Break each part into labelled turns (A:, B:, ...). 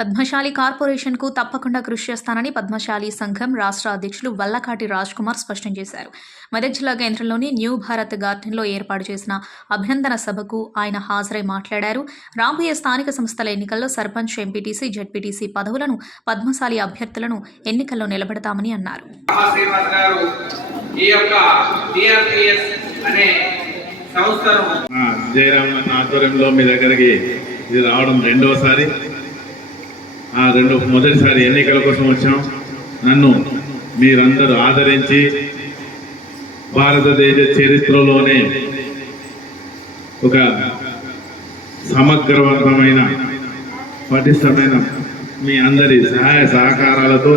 A: పద్మశాలి కార్పొరేషన్కు తప్పకుండా కృషి చేస్తానని పద్మశాలి సంఘం రాష్ట్ర అధ్యక్షులు వల్లకాటి రాజ్ కుమార్ స్పష్టం చేశారు. మెదక్ జిల్లా కేంద్రంలోని న్యూ భారత్ గార్డెన్లో ఏర్పాటు చేసిన అభినందన సభకు ఆయన హాజరై మాట్లాడారు. రాబోయే స్థానిక సంస్థల ఎన్నికల్లో సర్పంచ్ ఎంపీటీసీ జెడ్పీటీసీ పదవులను పద్మశాలి అభ్యర్థులను ఎన్నికల్లో నిలబెడతామని అన్నారు.
B: జయరామ్ ఆధ్వర్యంలో మీ దగ్గరికి ఇది రావడం రెండవసారి ఆ రెండు మొదటిసారి ఎన్నికల కోసం వచ్చాం. నన్ను మీరందరూ ఆదరించి భారతదేశ చరిత్రలోనే ఒక సమగ్రవంతమైన పటిష్టమైన మీ అందరి సహాయ సహకారాలతో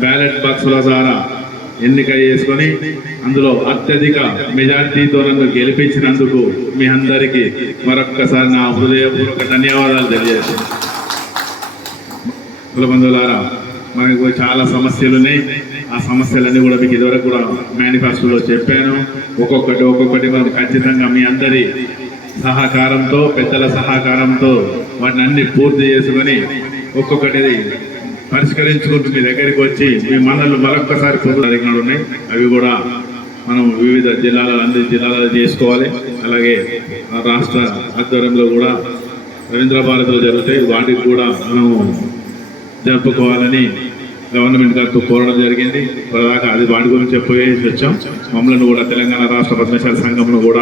B: బ్యాలెట్ బాక్సుల ద్వారా ఎన్నిక చేసుకొని అందులో అత్యధిక మెజార్టీతో నన్ను గెలిపించినందుకు మీ అందరికీ మరొక్కసారి నా హృదయపూర్వక ధన్యవాదాలు తెలియజేస్తాను కులబంధువులారా మనకు చాలా సమస్యలు ఉన్నాయి ఆ సమస్యలన్నీ కూడా మీకు ఇదివరకు కూడా మేనిఫెస్టోలో చెప్పాను. ఒక్కొక్కటి ఒక్కొక్కటి మనం ఖచ్చితంగా మీ అందరి సహకారంతో పెద్దల సహకారంతో వాటిని అన్ని పూర్తి చేసుకొని ఒక్కొక్కటి పరిష్కరించుకుంటూ మీ దగ్గరికి వచ్చి మీ మనల్ని మరొక్కసారి పొందగలిగినాడు ఉన్నాయి. అవి కూడా మనం వివిధ జిల్లాల అన్ని జిల్లాలలో చేసుకోవాలి. అలాగే రాష్ట్ర ఆధ్వర్యంలో కూడా రవీంద్ర భారతిలో జరుగుతాయి. వాటికి కూడా మనము జరుపుకోవాలని గవర్నమెంట్ గారితో కోరడం జరిగింది. ఇప్పటిదాకా అది వాటి గురించి చెప్పేసి వచ్చాం. మమ్మల్ని కూడా తెలంగాణ రాష్ట్ర పద్మశాల సంఘంలో కూడా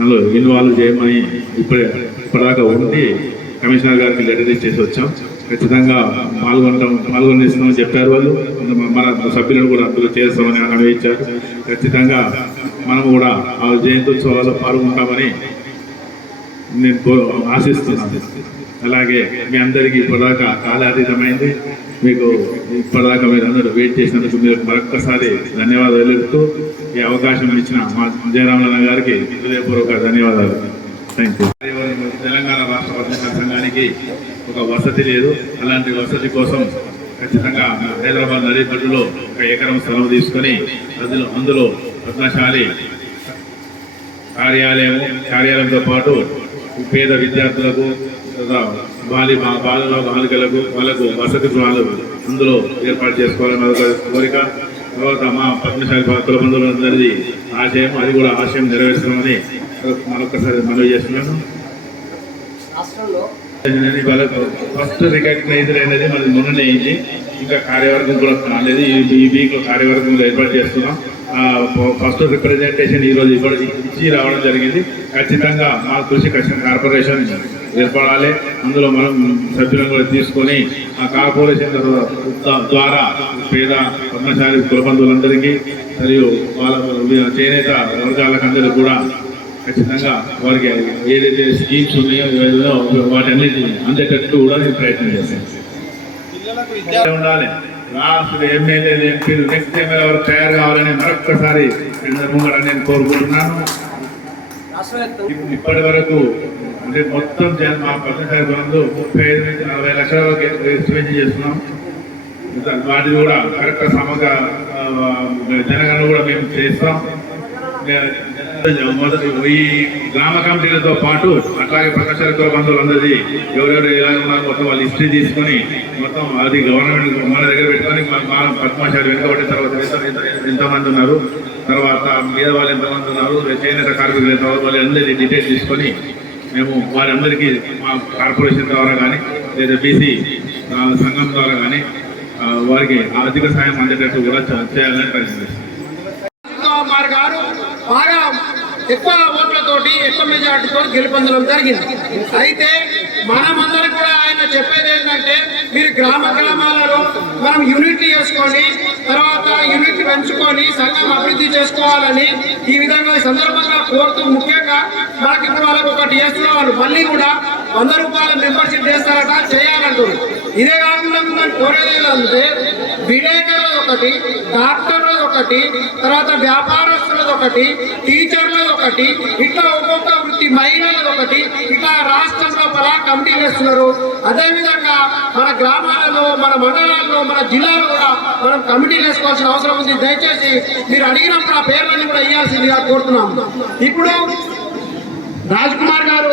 B: నన్ను ఇన్వాల్వ్ చేయమని ఇప్పుడే ఇప్పటిదాకా ఉండి కమిషనర్ గారికి లెటర్ ఇచ్చేసి వచ్చాం. ఖచ్చితంగా పాల్గొనడం పాల్గొనిస్తామని చెప్పారు వాళ్ళు. మన సభ్యులను కూడా అందులో చేస్తామని హామీ ఇచ్చారు. ఖచ్చితంగా మనం కూడా ఆ జయంత్యోత్సవాల్లో పాల్గొంటామని నేను కో- ఆశిస్తున్నాను. అలాగే మీ అందరికీ ఇప్పటిదాకా కాలాతీతమైంది. మీకు ఇప్పటిదాకా మీరు అందరూ వెయిట్ చేసినందుకు మీరు మరొక్కసారి ధన్యవాదాలు తెలుపుతూ ఈ అవకాశం ఇచ్చిన మా జయరామన్న గారికి హృదయపూర్వక ధన్యవాదాలు. థ్యాంక్ యూ తెలంగాణ రాష్ట్ర పత్రికా సంఘానికి ఒక వసతి లేదు. అలాంటి వసతి కోసం ఖచ్చితంగా హైదరాబాద్ నరేపల్లిలో ఒక ఎకరం స్థలం తీసుకొని అందులో అందులో పద్మశాలి కార్యాలయం కార్యాలయంతో పాటు పేద విద్యార్థులకు బాలి బాలుల బాలికలకు వాళ్ళకు వసతి గృహాలు అందులో ఏర్పాటు చేసుకోవాలని ఒక కోరిక. తర్వాత మా పద్మశాలి కుల బంధువులందరిది ఆశయం అది కూడా ఆశయం నెరవేర్చడమని మరొకసారి మనవి చేస్తున్నాను. వాళ్ళకు ఫస్ట్ రికగ్నైజ్డ్ అనేది మనది మొన్ననే అయింది. ఇంకా కార్యవర్గం కూడా కాలేదు ఈ ఈ వీక్ కార్యవర్గం ఏర్పాటు చేస్తున్నాం. ఫస్ట్ రిప్రజెంటేషన్ ఈ రోజు ఇవ్వడం ఇచ్చి రావడం జరిగింది. ఖచ్చితంగా మా కృషి ఖచ్చితంగా కార్పొరేషన్ ఏర్పడాలి. అందులో మనం సభ్యులను కూడా తీసుకొని ఆ కార్పొరేషన్ ద్వారా- పేద పద్మశాలి కులబంధువులందరికీ మరియు వాళ్ళ చేనేత వర్గాలకు అందరికీ కూడా ఖచ్చితంగా వారికి ఏదైతే స్కీమ్స్ ఉన్నాయో వాటన్నిటిని అందేటట్టు కూడా నేను ప్రయత్నం చేశాను ఉండాలి. రాష్ట్ర ఎమ్మెల్యేలు ఎంపీలు నెక్స్ట్ ఎమ్మెల్యే ఎవరు తయారు కావాలని మరొక్కసారి ముంగడ నేను కోరుకుంటున్నాను. ఇప్పటి వరకు అంటే మొత్తం జన మా పద్దెనిమిది బంధు ముప్పై ఐదు నుంచి నలభై లక్షల వరకు ఎస్టిమేషన్ చేస్తున్నాం. ఇంకా వాటిని కూడా కరెక్ట్ సమగ్ర జనగణన కూడా మేము చేస్తాం. మొదటి ఈ గ్రామ కమిటీలతో పాటు అట్లాగే ప్రకాశాల బంధువులందరిది ఎవరెవరు ఎలా ఉన్నారు మొత్తం వాళ్ళు హిస్టరీ తీసుకొని మొత్తం అది గవర్నమెంట్ మన దగ్గర పెట్టుకొని మా- మా వెనుకబడిన తర్వాత ఎంతమంది ఉన్నారు తర్వాత మీద వాళ్ళు ఎంతమంది ఉన్నారు చేనేత కార్మికులు ఎంతమంది వాళ్ళు అందరినీ డీటెయిల్ తీసుకొని మేము వారందరికీ మా కార్పొరేషన్ ద్వారా కానీ లేదా బీసీ సంఘం ద్వారా కానీ వారికి ఆర్థిక సాయం అందేటట్టు కూడా చేయాలని ప్రయత్నిస్తాం చేస్తాం
C: కుమార్ గారు బాగా ఎక్కువ ఓట్లతోటి ఎక్కువ మెజార్టీతో గెలుపొందడం జరిగింది. అయితే మనమందరం కూడా ఆయన చెప్పేది ఏంటంటే మీరు గ్రామ గ్రామాలలో మనం యూనిట్లు చేసుకొని తర్వాత యూనిట్ పెంచుకొని సంఘం అభివృద్ధి చేసుకోవాలని ఈ విధంగా సందర్భంగా కోరుతూ ముఖ్యంగా మనకి ఇప్పుడు వాళ్ళకి ఒకటి చేస్తున్న వాళ్ళు మళ్ళీ కూడా వంద రూపాయల మెంబర్షిప్ చేస్తారట చేయాలంటారు ఇదే కాకుండా మనం కోరేది ఏంటంటే విలేకరులు ఒకటి డాక్టర్లు ఒకటి తర్వాత వ్యాపారస్తులది ఒకటి టీచర్లది ఒకటి ఇట్లా ఒక్కొక్క వృత్తి మహిళలది ఒకటి ఇట్లా రాష్ట్రం లోపల కమిటీలు వేస్తున్నారు అదేవిధంగా మన గ్రామాలలో మన మండలాల్లో మన జిల్లాలో కూడా మనం కమిటీలు వేసుకోవాల్సిన అవసరం ఉంది. దయచేసి మీరు అడిగినప్పుడు ఆ పేర్లను కూడా ఇవ్వాల్సిందిగా కోరుతున్నాం ఇప్పుడు రాజ్ కుమార్ గారు